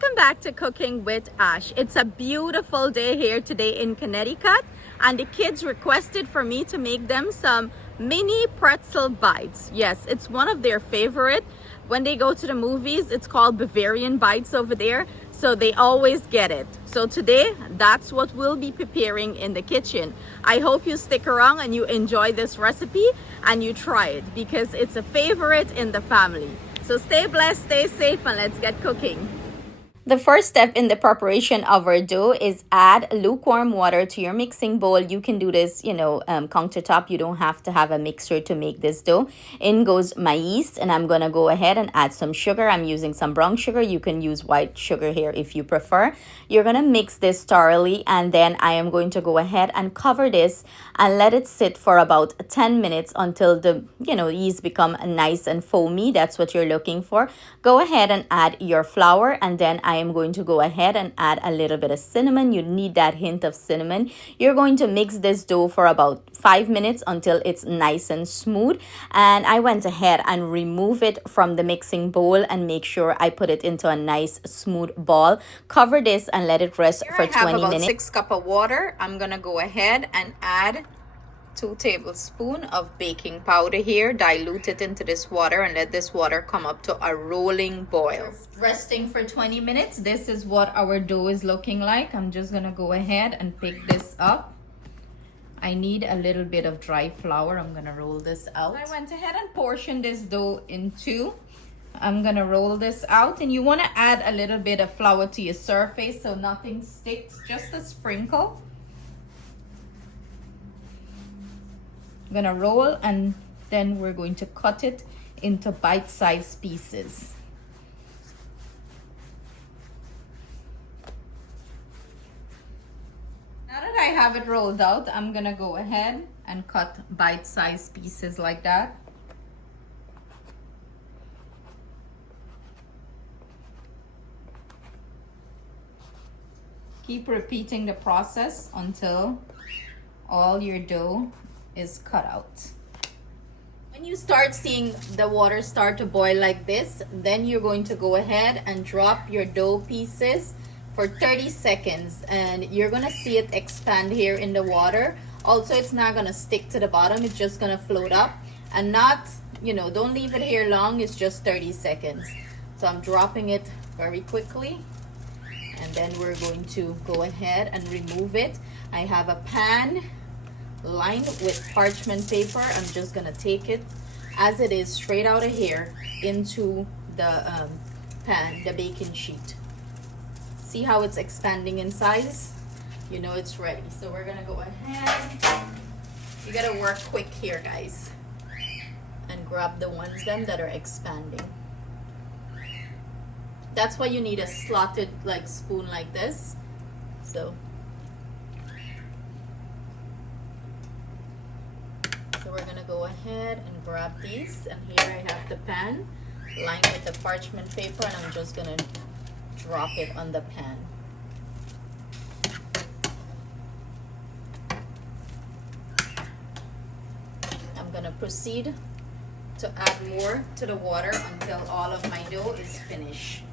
Welcome back to Cooking with Ash. It's a beautiful day here today in Connecticut, and the kids requested for me to make them some mini pretzel bites. Yes, it's one of their favorite. When they go to the movies, it's called Bavarian bites over there, so they always get it. So today, that's what we'll be preparing in the kitchen. I hope you stick around and you enjoy this recipe and you try it because it's a favorite in the family. So stay blessed, stay safe, and let's get cooking. The first step in the preparation of our dough is add lukewarm water to your mixing bowl. You can do this, countertop. You don't have to have a mixer to make this dough. In goes my yeast, and I'm going to go ahead and add some sugar. I'm using some brown sugar. You can use white sugar here if you prefer. You're going to mix this thoroughly, and then I am going to go ahead and cover this and let it sit for about 10 minutes until the, yeast become nice and foamy. That's what you're looking for. Go ahead and add your flour, and then I am going to go ahead and add a little bit of cinnamon. You need that hint of cinnamon. You're going to mix this dough for about 5 minutes until it's nice and smooth. And I went ahead and remove it from the mixing bowl and make sure I put it into a nice smooth ball. Cover this and let it rest for 20 minutes. I have about 6 cups of water. I'm going to go ahead and add 2 tablespoons of baking powder here. Dilute it into this water and let this water come up to a rolling boil. Resting for 20 minutes. This is what our dough is looking like. I'm just gonna go ahead and pick this up. I need a little bit of dry flour. I'm gonna roll this out. I went ahead and portioned this dough in two. I'm gonna roll this out, and you want to add a little bit of flour to your surface so nothing sticks, just a sprinkle. I'm gonna roll, and then we're going to cut it into bite-sized pieces. Now that I have it rolled out, I'm gonna go ahead and cut bite-sized pieces like that. Keep repeating the process until all your dough is cut out. When you start seeing the water start to boil like this, then you're going to go ahead and drop your dough pieces for 30 seconds, and you're gonna see it expand here in the water. Also, it's not gonna stick to the bottom, it's just gonna float up, and not, don't leave it here long. It's just 30 seconds. So I'm dropping it very quickly, and then we're going to go ahead and remove it. I have a pan lined with parchment paper. I'm just gonna take it as it is straight out of here into the pan, the baking sheet. See how it's expanding in size? You know it's ready. So we're gonna go ahead. You gotta work quick here, guys, and grab the ones that are expanding. That's why you need a slotted spoon like this. So we're gonna go ahead and grab these, and here I have the pan lined with the parchment paper, and I'm just gonna drop it on the pan. I'm gonna proceed to add more to the water until all of my dough is finished.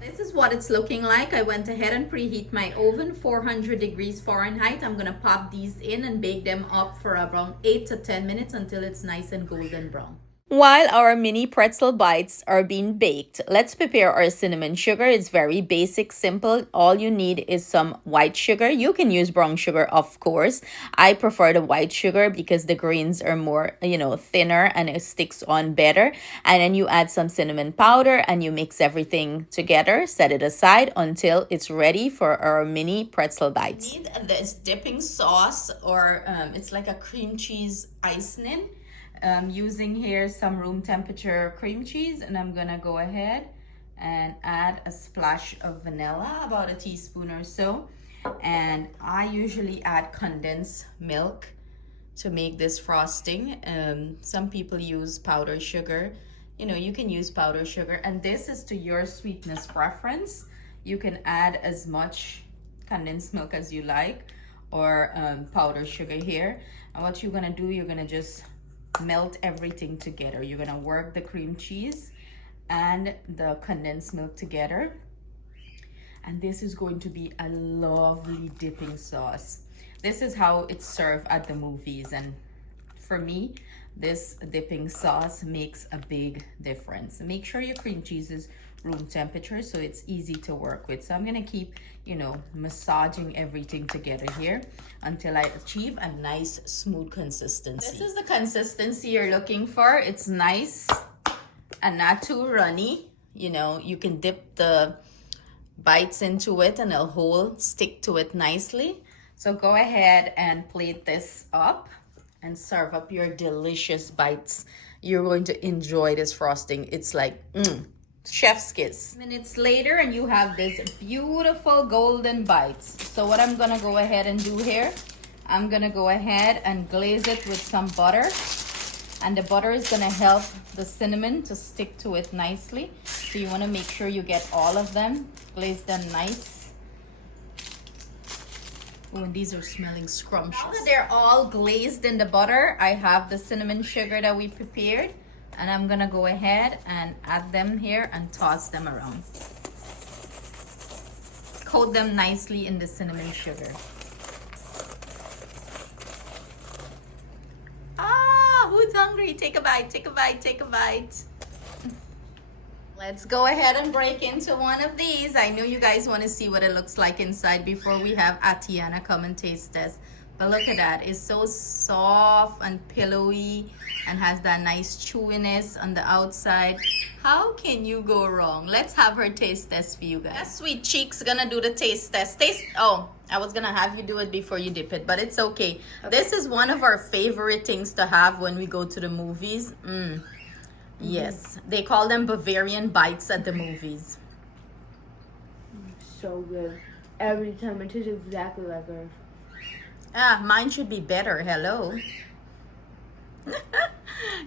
This is what it's looking like. I went ahead and preheat my oven 400 degrees Fahrenheit. I'm gonna pop these in and bake them up for around 8 to 10 minutes until it's nice and golden brown. While our mini pretzel bites are being baked, let's prepare our cinnamon sugar. It's very basic, simple. All you need is some white sugar. You can use brown sugar, of course. I prefer the white sugar because the grains are more, thinner and it sticks on better. And then you add some cinnamon powder and you mix everything together. Set it aside until it's ready for our mini pretzel bites. You need this dipping sauce, or it's like a cream cheese icing. Using here some room temperature cream cheese, and I'm gonna go ahead and add a splash of vanilla, about a teaspoon or so, and I usually add condensed milk to make this frosting. Some people use powdered sugar. You can use powdered sugar, and this is to your sweetness preference. You can add as much condensed milk as you like, or powdered sugar here. And what you're gonna do, you're gonna just melt everything together. You're gonna work the cream cheese and the condensed milk together, And this is going to be a lovely dipping sauce. This is how it's served at the movies, and for me, this dipping sauce makes a big difference. Make sure your cream cheese is room temperature so it's easy to work with. So I'm gonna keep, you know, massaging everything together here until I achieve a nice smooth consistency. This is the consistency you're looking for. It's nice and not too runny. You know, you can dip the bites into it and it'll hold, stick to it nicely. So go ahead and plate this up and serve up your delicious bites. You're going to enjoy this frosting. It's like chef's kiss. Minutes later and you have this beautiful golden bites. So what I'm gonna go ahead and do here, I'm gonna go ahead and glaze it with some butter, and the butter is gonna help the cinnamon to stick to it nicely. So you want to make sure you get all of them, glaze them nice. Oh, and these are smelling scrumptious. Now that they're all glazed in the butter, I have the cinnamon sugar that we prepared, and I'm gonna go ahead and add them here and toss them around. Coat them nicely in the cinnamon sugar. Ah, who's hungry? Take a bite, take a bite, take a bite. Let's go ahead and break into one of these. I know you guys want to see what it looks like inside before we have Atiana come and taste test. But look at that. It's so soft and pillowy and has that nice chewiness on the outside. How can you go wrong? Let's have her taste test for you guys. That sweet cheek's gonna do the taste test. Oh, I was gonna have you do it before you dip it, but it's okay. This is one of our favorite things to have when we go to the movies. Yes, they call them Bavarian bites at the movies. So good. Every time it tastes exactly like hers. Ah, mine should be better. Hello.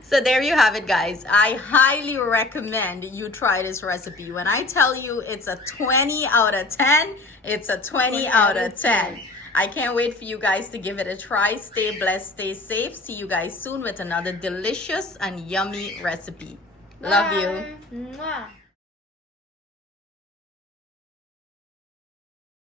So there you have it, guys. I highly recommend you try this recipe. When I tell you it's a 20 out of 10, it's a 20 out of 10. I can't wait for you guys to give it a try. Stay blessed, stay safe. See you guys soon with another delicious and yummy recipe. Love you. Mwah.